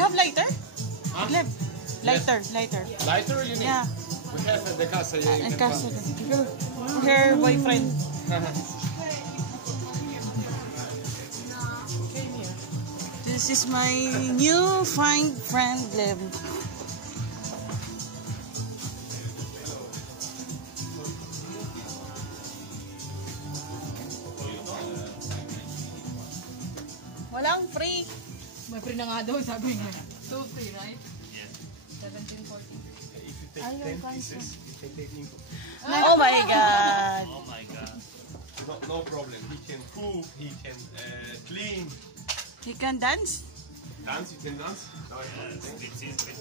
You have lighter? Huh? Gleb. Lighter. Lighter you need? Yeah. We have at the casa. Yeah, you can Casa. Her boyfriend. This is my new fine friend, Gleb. Walang free. May free na nga daw, sabi niya. 2 free, right? Yes. 17.40. If you take 10 pieces, you can take him. Oh my God. Oh my god. No problem. He can cook, he can clean. He can dance? Dance, you can dance? No, Yes, this is